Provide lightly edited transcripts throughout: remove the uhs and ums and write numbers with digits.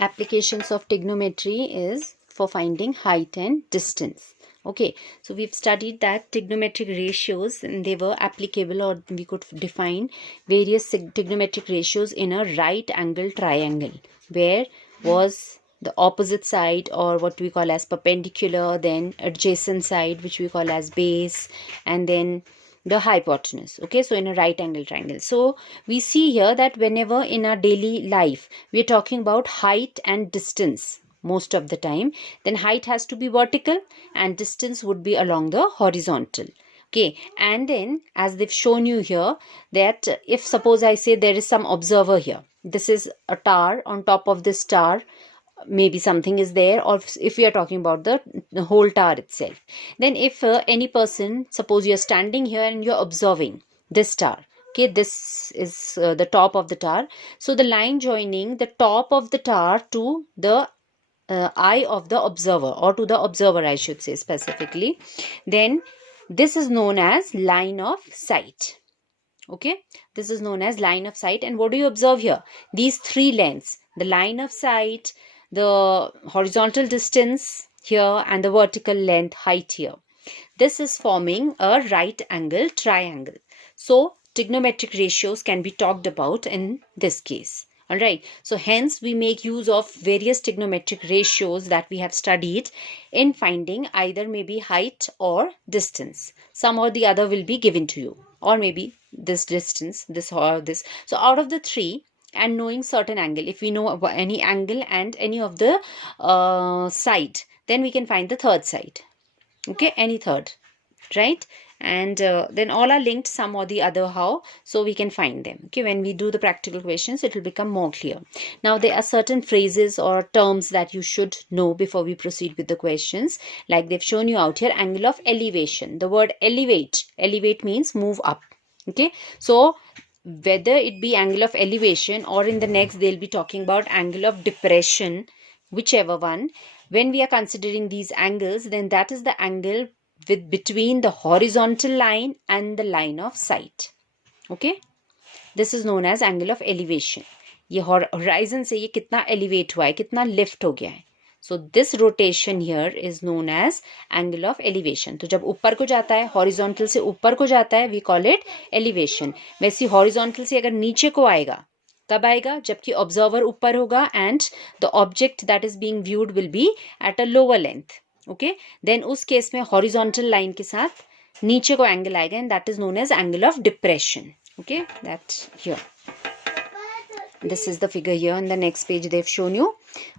applications of trigonometry is for finding height and distance. Okay, so we've studied that trigonometric ratios, and they were applicable, or we could define various trigonometric ratios in a right angle triangle, where was the opposite side, or what we call as perpendicular, then adjacent side, which we call as base, and then the hypotenuse. Okay, so in a right angle triangle, so we see here that whenever in our daily life we are talking about height and distance most of the time, then height has to be vertical and distance would be along the horizontal. Okay, and then as they've shown you here, that if suppose I say there is some observer here, this is a tower, on top of this tower maybe something is there, or if we are talking about the whole tower itself, then if any person, suppose you're standing here and you're observing this tower. Okay, this is the top of the tower, so the line joining the top of the tower to the eye of the observer, or to the observer I should say specifically, then this is known as line of sight. Okay, this is known as line of sight. And what do you observe here? These three lengths, the line of sight, the horizontal distance here, and the vertical length, height here. This is forming a right angle triangle. So trigonometric ratios can be talked about in this case. Alright, so hence we make use of various trigonometric ratios that we have studied in finding either maybe height or distance. Some or the other will be given to you, or maybe this distance, this or this. So out of the three, and knowing certain angle, if we know any angle and any of the side, then we can find the third side. Okay, any third, right? And then all are linked some or the other how, so we can find them. Okay, when we do the practical questions, it will become more clear. Now there are certain phrases or terms that you should know before we proceed with the questions, like they've shown you out here. Angle of elevation, the word elevate means move up. Okay, so whether it be angle of elevation, or in the next they'll be talking about angle of depression, whichever one, when we are considering these angles, then that is the angle with between the horizontal line and the line of sight. Okay, this is known as angle of elevation. ये horizon से ये कितना elevate हुआ है, कितना lift हो गया है. So this rotation here is known as angle of elevation. तो जब ऊपर को जाता है, horizontal से ऊपर को जाता है, we call it elevation. वैसे horizontal से अगर नीचे को आएगा, कब आएगा? जबकि observer ऊपर होगा and the object that is being viewed will be at a lower length. Okay, then उस केस में horizontal line के साथ नीचे को angle आएगा, and that is known as angle of depression. Okay, that's here. This is the figure here. On the next page they've shown you.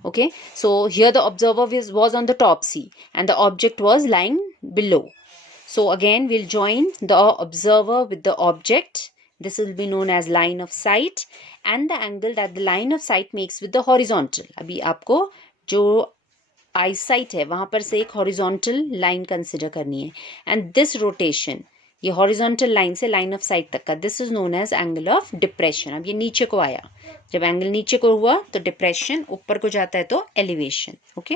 Okay, so here the observer was on the top C and the object was lying below. So again we'll join the observer with the object. This will be known as line of sight, and the angle that the line of sight makes with the horizontal. अभी आपको जो eyesight है वहां पर से एक horizontal line consider करनी है, and this rotation, ये हॉरिजॉन्टल लाइन से लाइन ऑफ साइट तक का, this is known as angle of depression. अब ये नीचे को आया, जब एंगल नीचे को हुआ तो डिप्रेशन, ऊपर को जाता है तो elevation. Okay,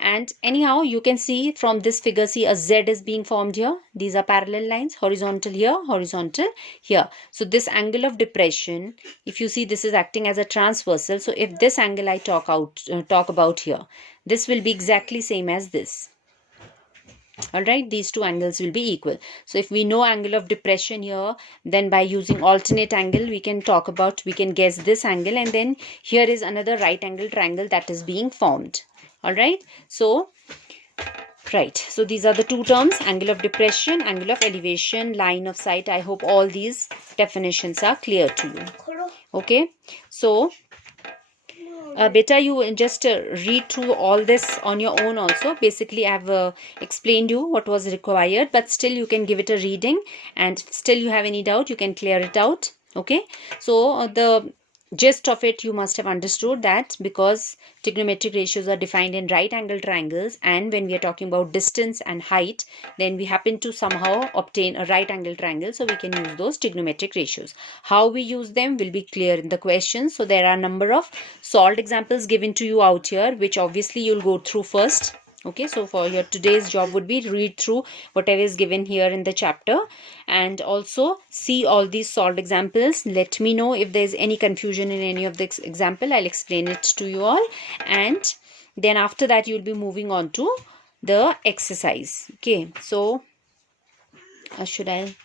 and anyhow you can see from this figure, see a Z is being formed here. These are parallel lines, horizontal here, horizontal here. So this angle of depression, if you see, this is acting as a transversal. So if this angle I talk about here, this will be exactly same as this. All right, these two angles will be equal. So if we know angle of depression here, then by using alternate angle we can guess this angle, and then here is another right angle triangle that is being formed. All right, so these are the two terms, angle of depression, angle of elevation, line of sight. I hope all these definitions are clear to you. Okay, so beta, you just read through all this on your own also. Basically I have explained you what was required, but still you can give it a reading, and still you have any doubt, you can clear it out. Okay, so the gist of it you must have understood, that because trigonometric ratios are defined in right angle triangles, and when we are talking about distance and height, then we happen to somehow obtain a right angle triangle, so we can use those trigonometric ratios. How we use them will be clear in the questions. So there are a number of solved examples given to you out here, which obviously you'll go through first. Okay, so for your today's job would be read through whatever is given here in the chapter and also see all these solved examples. Let me know if there's any confusion in any of the example. I'll explain it to you all, and then after that you'll be moving on to the exercise. Okay, so should I